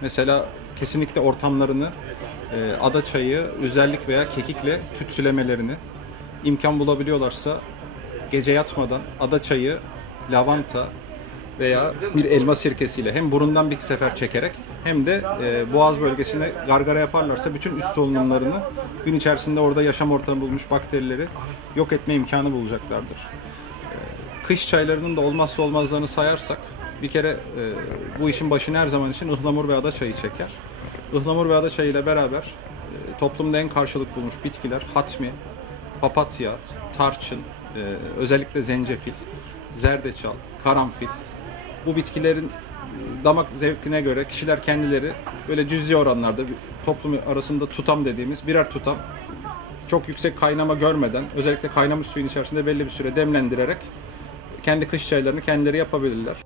Mesela kesinlikle ortamlarını ada çayı, üzerlik veya kekikle tütsülemelerini, imkan bulabiliyorlarsa gece yatmadan ada çayı, lavanta veya bir elma sirkesiyle hem burundan bir sefer çekerek hem de boğaz bölgesine gargara yaparlarsa bütün üst solunumlarını gün içerisinde orada yaşam ortamı bulmuş bakterileri yok etme imkanı bulacaklardır. Kış çaylarının da olmazsa olmazlarını sayarsak bir kere bu işin başını her zaman için ıhlamur ve ada çayı çeker. Ihlamur ve ada çayı ile beraber toplumda en karşılık bulmuş bitkiler hatmi, papatya, tarçın, özellikle zencefil, zerdeçal, karanfil. Bu bitkilerin damak zevkine göre kişiler kendileri böyle cüzi oranlarda toplum arasında tutam dediğimiz birer tutam çok yüksek kaynama görmeden özellikle kaynamış suyun içerisinde belli bir süre demlendirerek kendi kış çaylarını kendileri yapabilirler.